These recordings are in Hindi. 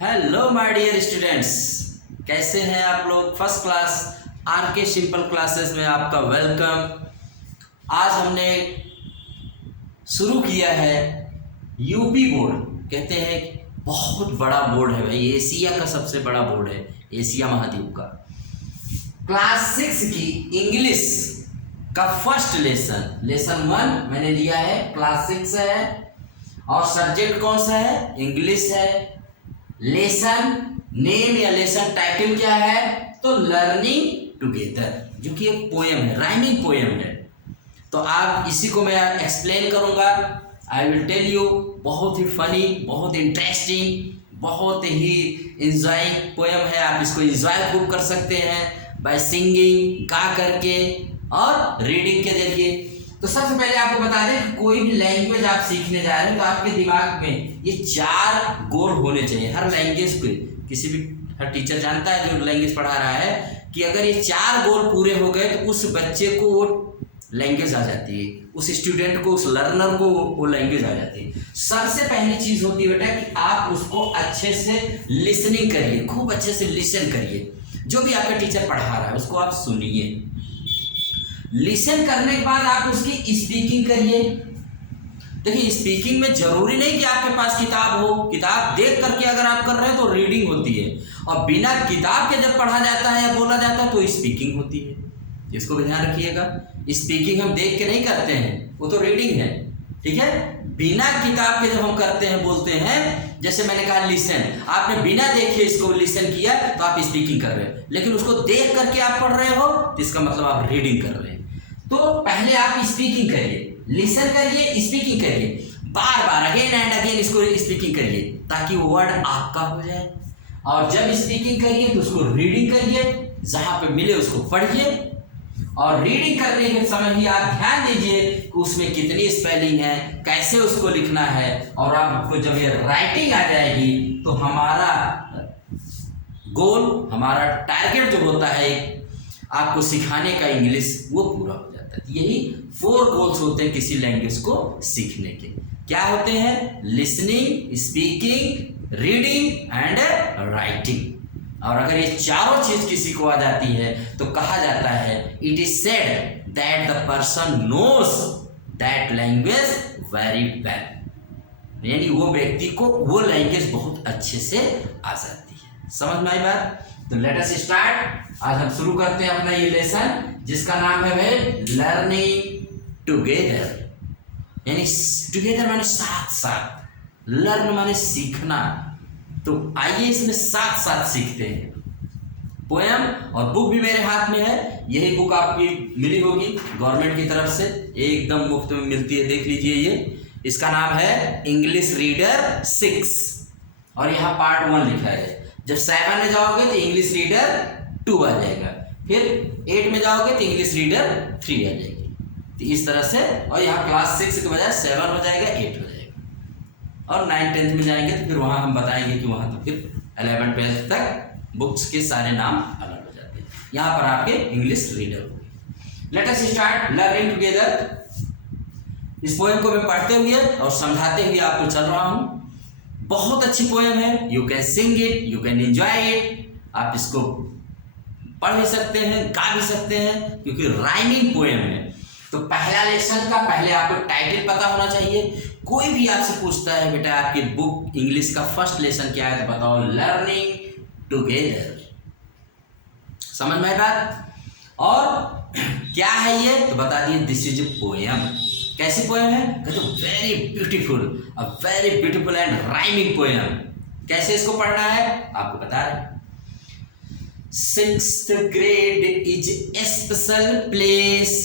हेलो माय डियर स्टूडेंट्स, कैसे हैं आप लोग। फर्स्ट क्लास आर के सिंपल क्लासेस में आपका वेलकम। आज हमने शुरू किया है यूपी बोर्ड। कहते हैं बहुत बड़ा बोर्ड है भाई, एशिया का सबसे बड़ा बोर्ड है, एशिया महाद्वीप का। क्लास 6 की इंग्लिश का फर्स्ट लेसन 1 मैंने लिया है, क्लास 6 है और सब्जेक्ट कौन सा है, इंग्लिश है। लेसन नेम या लेसन टाइटल क्या है, तो लर्निंग टुगेदर, जो कि एक पोएम है, राइमिंग पोएम है। तो आप इसी को मैं एक्सप्लेन करूंगा। I will tell you. बहुत ही फनी, बहुत इंटरेस्टिंग, बहुत ही इंजॉय पोएम है। आप इसको इंजॉय खूब कर सकते हैं बाय सिंगिंग, गा करके और रीडिंग के जरिए। तो सबसे पहले आपको बता दें कि कोई भी लैंग्वेज आप सीखने जा रहे हैं तो आपके दिमाग में ये 4 गोल होने चाहिए। हर लैंग्वेज पे हर टीचर जानता है जो लैंग्वेज पढ़ा रहा है कि अगर ये 4 गोल पूरे हो गए तो उस बच्चे को वो लैंग्वेज आ जाती है, उस स्टूडेंट को, उस लर्नर को वो लैंग्वेज आ जाती है। सबसे पहली चीज होती है बेटा कि आप उसको अच्छे से लिसनिंग करिए, खूब अच्छे से लिसन करिए। जो भी आपका टीचर पढ़ा रहा है उसको आप सुनिए। लिसन करने के बाद आप उसकी स्पीकिंग करिए। देखिए, स्पीकिंग में जरूरी नहीं कि आपके पास किताब हो, किताब देख करके अगर आप कर रहे हैं तो रीडिंग होती है, और बिना किताब के जब पढ़ा जाता है या बोला जाता है तो स्पीकिंग होती है। इसको भी ध्यान रखिएगा। स्पीकिंग हम देख के नहीं करते हैं, वो तो रीडिंग है, ठीक है। बिना किताब के जब हम करते हैं, बोलते हैं, जैसे मैंने कहा लिसन, आपने बिना देखे इसको लिसन किया तो आप स्पीकिंग कर रहे हैं, लेकिन उसको देख करके आप पढ़ रहे हो तो इसका मतलब आप रीडिंग कर रहे हैं। तो पहले आप स्पीकिंग करिए, लिसन करिए, स्पीकिंग करिए, बार बार अगेन एंड अगेन इसको स्पीकिंग करिए ताकि वो वर्ड आपका हो जाए। और जब स्पीकिंग करिए तो उसको रीडिंग करिए, जहां पे मिले उसको पढ़िए। और रीडिंग करने के समय ही आप ध्यान दीजिए कि उसमें कितनी स्पेलिंग है, कैसे उसको लिखना है। और आपको जब ये राइटिंग आ जाएगी तो हमारा गोल, हमारा टारगेट जो होता है आपको सिखाने का इंग्लिश, वो पूरा हो जाता है। यही 4 गोल्स होते हैं किसी लैंग्वेज को सीखने के। क्या होते हैं? Listening, speaking, reading and writing. और अगर ये चारों चीज किसी को आ जाती है तो कहा जाता है, it is said that the person knows that language very well. यानी वो व्यक्ति को वो लैंग्वेज बहुत अच्छे से आ जाती है। समझ में आई बात? तो लेट अस स्टार्ट। आज हम शुरू करते हैं अपना ये लेसन, जिसका नाम है भाई लर्निंग टुगेदर। यानी टुगेदर माने साथ साथ, लर्न माने सीखना। तो आइए इसमें साथ साथ सीखते हैं। पोएम और बुक भी मेरे हाथ में है। यही बुक आपकी मिली होगी गवर्नमेंट की तरफ से, एकदम मुफ्त में मिलती है, देख लीजिए। ये इसका नाम है इंग्लिश रीडर 6 और यहाँ पार्ट 1 लिखा है। जब 7 में जाओगे तो इंग्लिश रीडर 2 आ जाएगा, फिर 8 में जाओगे तो इंग्लिश रीडर 3 आ जाएगी। तो इस तरह से, और यहाँ क्लास 6 के बजाय 7 हो जाएगा, 8 हो जाएगा। और 9, 10 में जाएंगे तो फिर वहाँ हम बताएंगे कि वहाँ तो फिर 11 पेज तक बुक्स के सारे नाम अलग हो जाते हैं। यहाँ पर आपके इंग्लिश रीडर होंगे। Let us start learning together. इस पोएम को मैं पढ़ते हुए और समझाते हुए आपको चल रहा हूँ। बहुत अच्छी पोएम है, you can sing it, you can enjoy it. आप इसको पढ़ भी सकते हैं, गा भी सकते हैं, क्योंकि राइमिंग पोएम है। तो पहला लेसन का पहले आपको टाइटल पता होना चाहिए। कोई भी आपसे पूछता है बेटा आपकी बुक इंग्लिश का फर्स्ट लेसन क्या है, तो बताओ लर्निंग टुगेदर। समझ में आई बात? और क्या है ये, तो बता दिए दिस इज ए पोएम। कैसी पोएम है? कहते very beautiful, a very beautiful and rhyming poem. कैसे इसको पढ़ना है आपको बता रहे। 6th grade is a special place.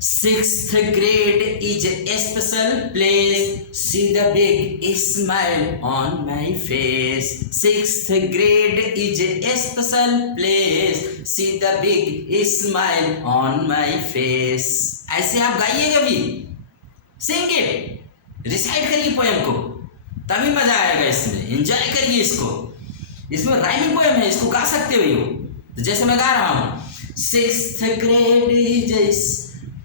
6th grade is a special place. See the big smile on my face. 6th grade is a special place. See the big smile on my face. ऐसे आप गाइएगा भी, सिंग इट, रिसाइट करिए पोएम को, तभी मजा आएगा इसमें। एंजॉय करिए इसको। इसमें राइमिंग पोएम है, इसको गा सकते हो। तो जैसे मैं गा रहा हूँ, 6th grade is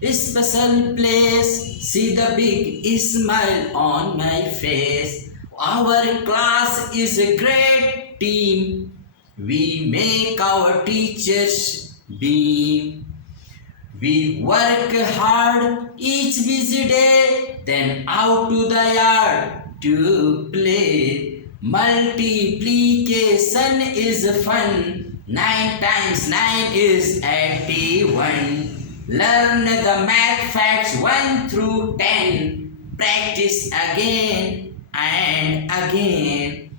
a special place, see the big smile on my face. Our class is a great team. We make our teachers beam. We work hard each busy day, then out to the yard to play. Multiplication is fun. 9 times 9 is 81. Learn the math facts 1 through 10. Practice again and again.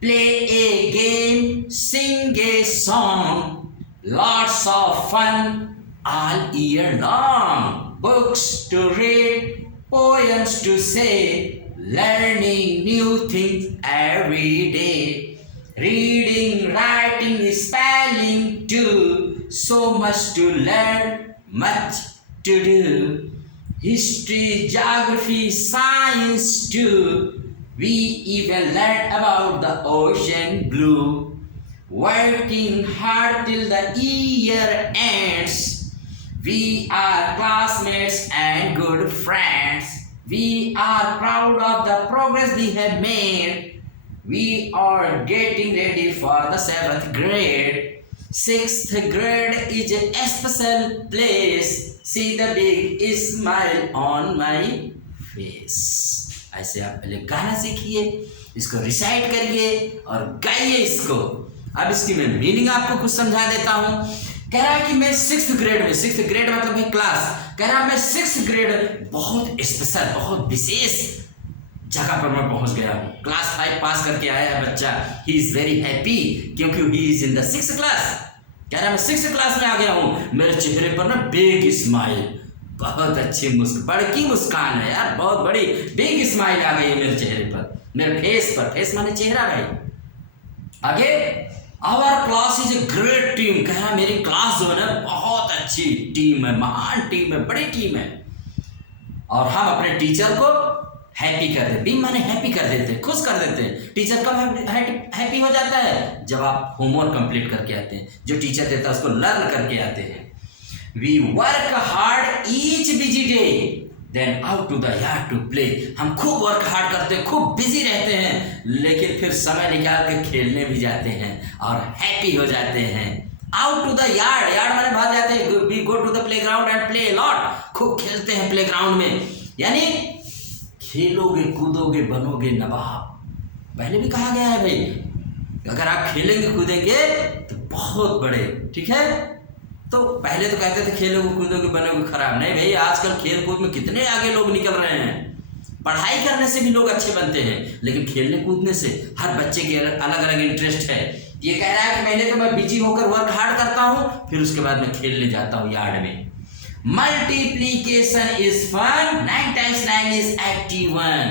Play a game, sing a song. Lots of fun all year long. Books to read, poems to say, learning new things every day. Reading, writing, spelling too. So much to learn, much to do. History, geography, science too. We even learn about the ocean blue. Working hard till the year ends. We are classmates and good friends. We are proud of the progress we have made. We are getting ready for the 7th grade. 6th grade is a special place. See the big smile on my face. ऐसे आप पहले गाना सीखिए, इसको रिसाइट करिए और गाइए इसको। अब इसकी मैं मीनिंग आपको कुछ समझा देता हूँ। कह रहा है कि मैं 6th ग्रेड में, 6th ग्रेड मतलब है क्लास, कह रहा है मैं 6th ग्रेड बहुत स्पेशल, बहुत विशेष जगह पर मैं पहुंच गया हूँ। क्लास 5 पास करके आया है बच्चा, ही इज वेरी हैप्पी क्योंकि he is in the 6th class. कह रहा है मैं 6th क्लास में आ गया हूँ, मेरे चेहरे पर ना बिग स्माइल, बहुत अच्छी बड़की मुस्कान है यार, बहुत बड़ी बिग स्माइल आ गई है मेरे चेहरे पर, मेरे फेस पर। फेस माने चेहरा भाई। आगे, our class is a great team. कह रहा मेरी क्लास जो है ना बहुत अच्छी टीम है, महान टीम है, बड़ी टीम है। और हम अपने टीचर को हैप्पी कर देते, बीम माने हैप्पी कर देते, खुश कर देते हैं। टीचर कब हैप्पी हो जाता है? जब आप होमवर्क कंप्लीट करके आते हैं, जो टीचर देता है उसको लर्न करके आते हैं। We work hard each busy day, then out to the yard to play. हम खूब वर्क हार्ड करते हैं, खूब बिजी रहते हैं, लेकिन फिर समय निकाल के खेलने भी जाते हैं और हैप्पी हो जाते हैं। Out to the yard, yard माने बाहर जाते हैं, we go to the playground and play lot. खूब खेलते हैं प्लेग्राउंड में, यानी खेलोगे कूदोगे बनोगे नवाब। पहले भी कहा गया है भाई, अगर आप खेलेंगे कूदेंगे तो बहुत बड़े, ठीक है। तो पहले तो कहते थे खेलोगे कूदोगे बनोगे खराब, नहीं भाई, आजकल खेल कूद में कितने आगे लोग निकल रहे हैं। पढ़ाई करने से भी लोग अच्छे बनते हैं, लेकिन खेलने कूदने से हर बच्चे के अलग अलग इंटरेस्ट है। ये कह रहा है कि पहले तो मैं बिजी होकर वर्क हार्ड करता हूँ, फिर उसके बाद मैं खेलने जाता हूँ यार्ड में। Multiplication is fun, 9 times 9 is 81।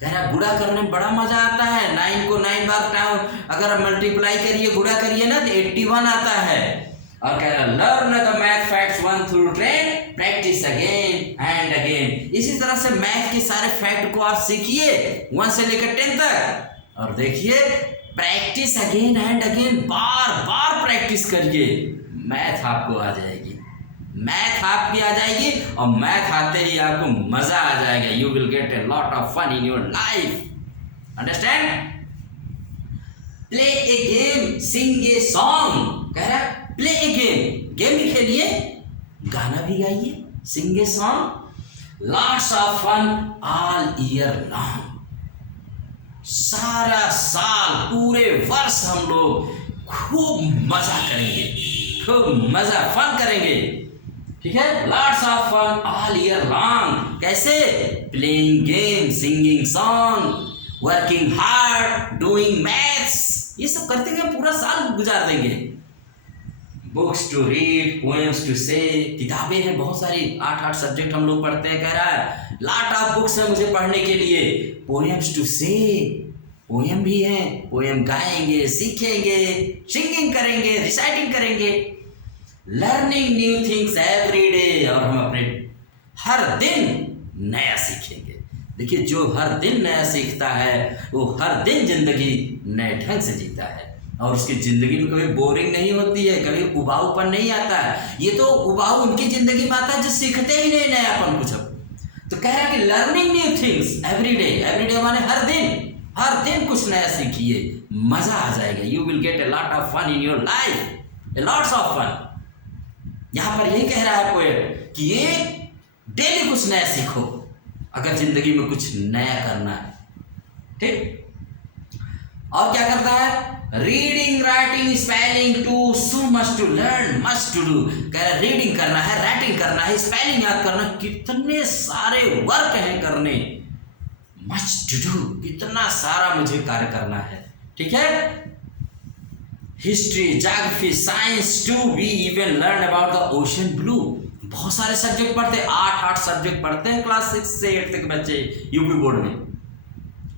कह रहा गुणा करने में बड़ा मजा आता है। 9 को 9 बार अगर मल्टीप्लाई करिए, गुणा करिए ना तो 81 आता है। और कह रहा learn the math facts 1 through 10, practice again and again. इसी तरह से मैथ के सारे फैक्ट को आप सीखिए 1 से लेकर 10 तक, और देखिए practice again and again, bar bar practice करिए, मैथ आपको आ जाएगी, मैथ आपकी आ जाएगी। और मैथ आते ही आपको मजा आ जाएगा। You will get a lot of fun in your life, understand. Play a game, sing a song. कह रहा है प्ले ए गेम, गेम भी खेलिए, गाना भी गाइए, sing a song. Lots of fun all year long. सारा साल, पूरे वर्ष हम लोग खूब मजा करेंगे, खूब मजा फन करेंगे, ठीक है। Lots of fun all year long. कैसे? Playing game, singing song, working hard, doing maths, ये सब करते हुए पूरा साल गुजार देंगे। Books to read, poems to say, किताबें हैं बहुत सारी, 8 सब्जेक्ट हम लोग पढ़ते हैं। कह रहा है लॉट ऑफ बुक्स है मुझे पढ़ने के लिए। पोएम्स टू से, पोएम भी हैं, पोएम गाएंगे, सीखेंगे, सिंगिंग करेंगे, रिसाइटिंग करेंगे। Learning new things every day, और हम अपने हर दिन नया सीखेंगे। देखिए जो हर दिन नया सीखता है वो हर दिन जिंदगी नए ढंग से जीता है, और उसकी ज़िंदगी में कभी बोरिंग नहीं होती है, कभी उबाऊपन नहीं आता है। ये तो उबाऊ उनकी ज़िंदगी में आता है जो सीखते ही नहीं नयापन कुछ। तो कह रहा है कि learning new things every day, every day माने हर दिन, हर दिन कुछ नया सीखिए, मजा आ जाएगा। You will get a lot of fun in your life, a lots of fun. यहां पर यही कह रहा है पोएट कि ये डेली कुछ नया सीखो अगर जिंदगी में कुछ नया करना है, ठीक। और क्या करता है? Reading, writing, spelling too, so much to learn, much to do. कह रहा है रीडिंग करना है, राइटिंग करना है, स्पेलिंग याद करना, कितने सारे वर्क हैं करने, मच टू डू, कितना सारा मुझे कार्य करना है, ठीक है। History, geography, science too, we even learn about the ocean blue. बहुत सारे सब्जेक्ट पढ़ते हैं, 8 सब्जेक्ट पढ़ते हैं क्लास 6 से 8 तक बच्चे यूपी बोर्ड में,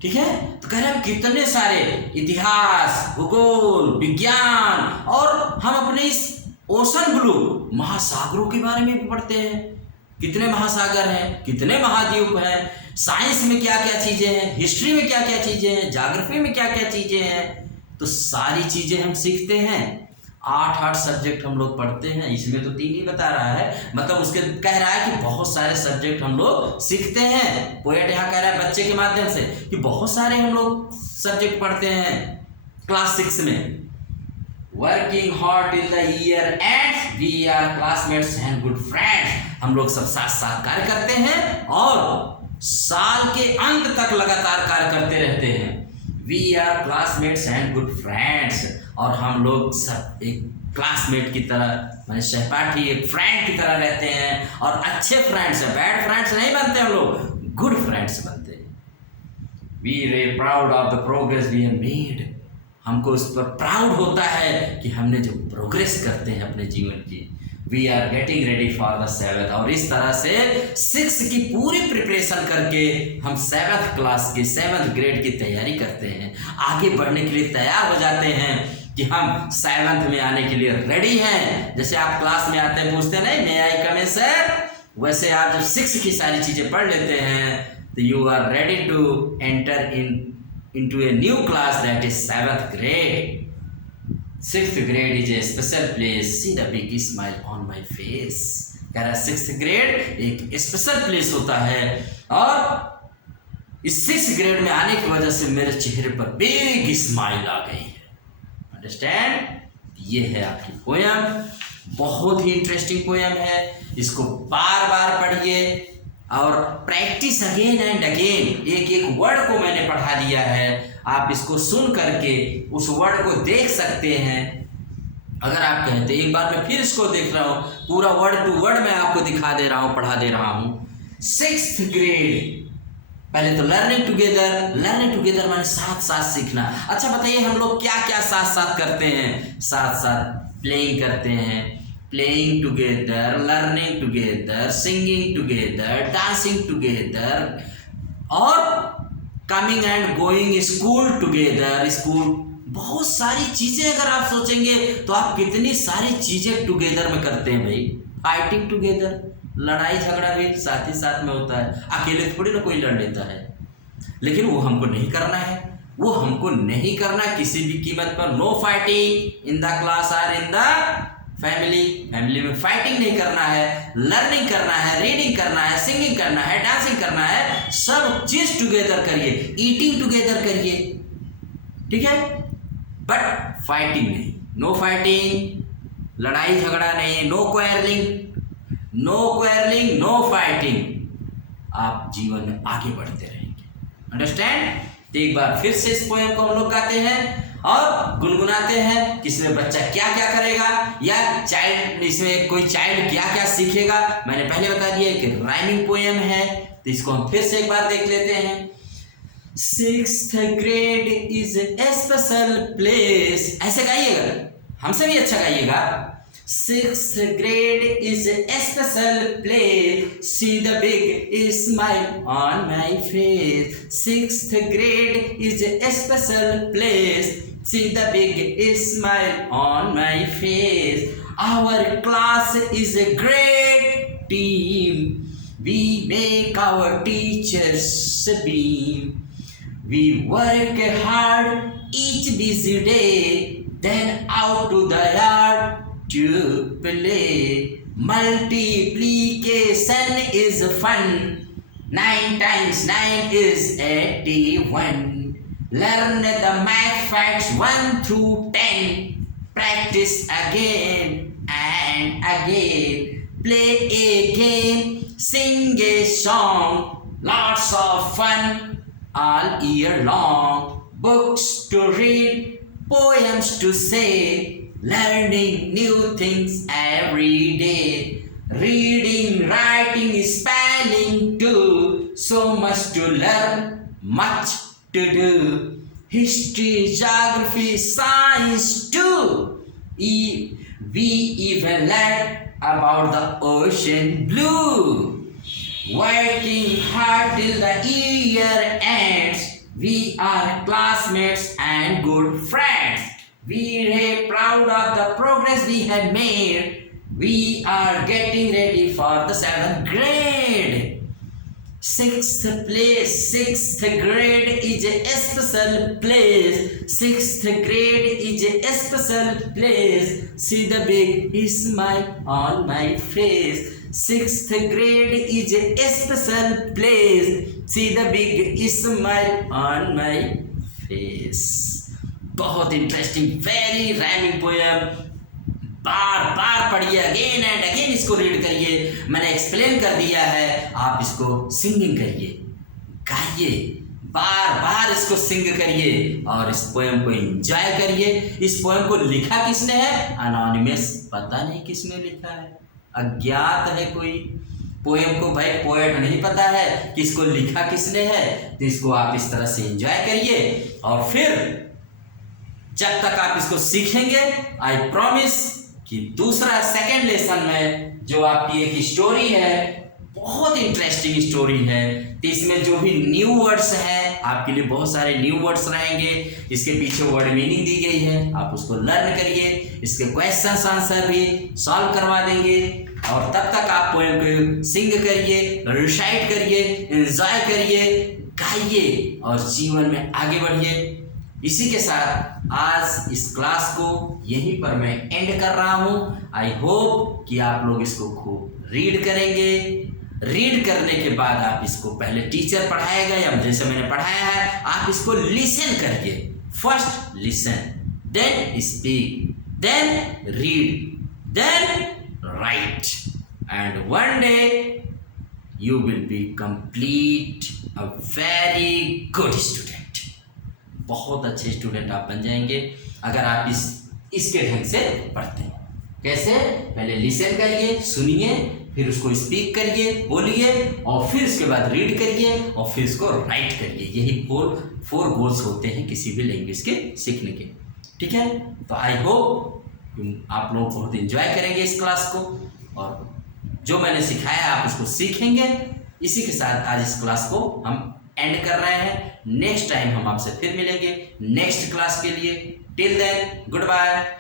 ठीक है। तो कह रहे हैं कितने सारे इतिहास, भूगोल, विज्ञान, और हम अपने इस ओशन ब्लू, महासागरों के बारे में भी पढ़ते हैं। कितने महासागर हैं, कितने महाद्वीप हैं, साइंस में क्या क्या चीजें हैं, हिस्ट्री में क्या क्या चीजें हैं, ज्योग्राफी में क्या क्या चीजें हैं, तो सारी चीजें हम सीखते हैं। 8 सब्जेक्ट हम लोग पढ़ते हैं, इसमें तो 3 ही बता रहा है, मतलब उसके कह रहा है कि बहुत सारे सब्जेक्ट हम लोग सीखते हैं। पोएट यहाँ कह रहा है बच्चे के माध्यम से कि बहुत सारे हम लोग सब्जेक्ट पढ़ते हैं क्लास 6 में। Working hard till the year end we are classmates and good friends. हम लोग सब साथ साथ कार्य करते हैं और साल के अंत तक लगातार कार्य करते रहते हैं। We are classmates and good friends, और हम लोग सब एक क्लासमेट की तरह, मैंने सहपाठी, एक फ्रेंड की तरह रहते हैं, और अच्छे फ्रेंड्स हैं, बैड फ्रेंड्स नहीं बनते हम लोग, गुड फ्रेंड्स बनते हैं। We are proud of the progress we have made. हमको उस पर प्राउड होता है कि हमने जो प्रोग्रेस करते हैं अपने जीवन की। We are getting ready for the 7th, और इस तरह से 6 की पूरी प्रिपरेशन करके हम 7th क्लास की 7th ग्रेड की तैयारी करते हैं, आगे बढ़ने के लिए तैयार हो जाते हैं कि हम 7th में आने के लिए रेडी हैं। जैसे आप क्लास में आते हैं, पूछते नहीं मे आई कम इन सर, वैसे आप जब 6 की सारी चीजें पढ़ लेते हैं तो you are ready to enter into a new class, that is 7th grade. 6th grade is a special place, see the big smile on my face. कह रहा है 6th grade एक स्पेशल प्लेस होता है, और इस 6th ग्रेड में आने की वजह से मेरे चेहरे पर बिग स्माइल आ गई है। अंडरस्टैंड? ये है आपकी पोयम, बहुत ही इंटरेस्टिंग पोयम है। इसको बार बार पढ़िए और प्रैक्टिस अगेन एंड अगेन। एक एक वर्ड को मैंने पढ़ा दिया है, आप इसको सुन करके उस वर्ड को देख सकते हैं। अगर आप कहते एक बार मैं फिर इसको देख रहा हूँ, पूरा वर्ड टू वर्ड मैं आपको दिखा दे रहा हूँ, पढ़ा दे रहा हूँ। 6th ग्रेड, पहले तो लर्निंग टुगेदर माने साथ साथ सीखना। अच्छा बताइए हम लोग क्या क्या साथ साथ करते हैं? साथ साथ प्लेइंग करते हैं, playing together, learning together, singing together, dancing together, और coming and going school together, school, बहुत सारी चीजें अगर आप सोचेंगे तो आप कितनी सारी चीजें टुगेदर में करते हैं भाई। फाइटिंग टुगेदर, लड़ाई झगड़ा भी साथ ही साथ में होता है, अकेले थोड़ी ना कोई लड़ लेता है, लेकिन वो हमको नहीं करना है, वो हमको नहीं करना किसी भी कीमत पर। No fighting in the class और इन द फैमिली में फाइटिंग नहीं करना है, लर्निंग करना है, रीडिंग करना है, सिंगिंग करना है, डांसिंग करना है, सब चीज टुगेदर करिए, ईटिंग टुगेदर करिए, ठीक है, बट फाइटिंग नहीं। नो फाइटिंग, लड़ाई झगड़ा नहीं, नो क्वारलिंग, नो फाइटिंग। आप जीवन में आगे बढ़ते रहेंगे। अंडरस्टैंड? तो एक बार फिर से इस पोएम को हम लोग गाते हैं और गुनगुनाते हैं कि इसमें बच्चा क्या क्या करेगा, या चाइल्ड, इसमें कोई चाइल्ड क्या क्या सीखेगा। मैंने पहले बता दिया कि राइमिंग पोएम है, तो इसको हम फिर से एक बार देख लेते हैं। 6th grade is a special place, ऐसे गाइएगा, हमसे भी अच्छा गाइएगा। 6th grade is a special place, see the big smile on my face. 6th grade is a special place, see the big smile on my face. Our class is a great team, we make our teachers beam. We work hard each busy day, then out to the yard to play. Multiplication is fun, 9 times 9 is 81. Learn the math facts 1 through 10. Practice again and again. Play a game, sing a song. Lots of fun all year long. Books to read, poems to say. Learning new things every day. Reading, writing, spelling too. So much to learn, much to do. History, geography, science too. We even learned about the ocean blue. Working hard till the year ends. We are classmates and good friends. We are proud of the progress we have made. We are getting ready for the 7th grade. Sixth grade is a special place. Sixth grade is a special place. See the big smile on my face. Sixth grade is a special place. See the big smile on my face. बहुत इंटरेस्टिंग, वेरी राइमिंग पोएम। बार बार पढ़िए, अगेन एंड अगेन इसको रीड करिए। मैंने एक्सप्लेन कर दिया है, आप इसको सिंगिंग करिए, गाइए, बार बार इसको सिंग करिए और इस पोएम को एंजॉय करिए। इस पोएम को लिखा किसने है? अनोनिमस, पता नहीं किसने लिखा है, अज्ञात है कोई। पोएम को भाई पोएट नहीं पता है किसको लिखा किसने है। तो इसको आप इस तरह से एंजॉय करिए और फिर जब तक आप इसको सीखेंगे, आई प्रॉमिस कि दूसरा सेकंड लेसन में जो आपकी एक स्टोरी है, बहुत इंटरेस्टिंग स्टोरी है। तो इसमें जो भी न्यू वर्ड्स हैं, आपके लिए बहुत सारे न्यू वर्ड्स रहेंगे। इसके पीछे वर्ड मीनिंग दी गई है, आप उसको लर्न करिए, इसके क्वेश्चंस आंसर भी सॉल्व करवा देंगे। और तब तक आप पोएम को सिंग करिए, रिसाइट करिए, एंजॉय करिए, गाइए और जीवन में आगे बढ़िए। इसी के साथ आज इस क्लास को यहीं पर मैं एंड कर रहा हूँ। आई होप कि आप लोग इसको खूब रीड करेंगे। रीड करने के बाद आप इसको पहले टीचर पढ़ाएगा या जैसे मैंने पढ़ाया है, आप इसको लिसन करिए। First listen, then speak, then read, then write, and one day you will be complete a very good student. बहुत अच्छे स्टूडेंट आप बन जाएंगे अगर आप इसके ढंग से पढ़ते हैं। कैसे? पहले लिसन करिए, सुनिए, फिर उसको स्पीक करिए, बोलिए, और फिर उसके बाद रीड करिए और फिर उसको राइट करिए। यही फोर गोल्स होते हैं किसी भी लैंग्वेज के सीखने के। ठीक है, तो आई होप आप लोग बहुत एंजॉय करेंगे इस क्लास को और जो मैंने सिखाया आप उसको सीखेंगे। इसी के साथ आज इस क्लास को हम एंड कर रहे हैं। नेक्स्ट टाइम हम आपसे फिर मिलेंगे नेक्स्ट क्लास के लिए। Till then, good bye.